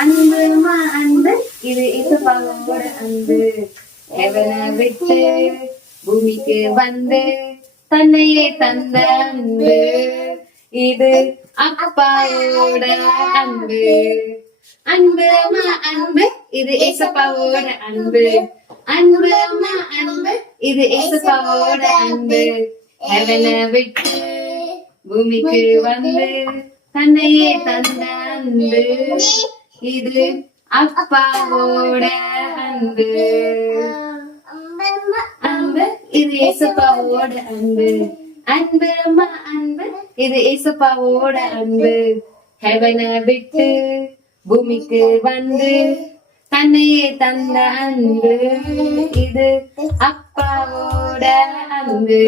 அன்புமா அன்பு? இது இசப்பாவோட அன்பு. எவனை விட்டு பூமிக்கு வந்து தன்னையே தந்த அன்பு? இது அப்பாவோட அன்பு. அன்பு அம்மா அன்பு? இது ஏசப்பாவோட அன்பு. அன்பு அம்மா அன்பு? இது ஏசப்பாவோட அன்பு. எவனை விட்டு பூமிக்கு வந்து தன்னையே தந்த அன்பு? இது அப்பாவோட அன்பு அன்பு இது ஏசப்பாவோட அன்பு அன்பு அம்மா அன்பு இது ஏசப்பாவோட அன்பு ஹெவனை விட்டு பூமிக்கு வந்து தன்னையே தந்த அன்பு இது அப்பாவோட அன்பு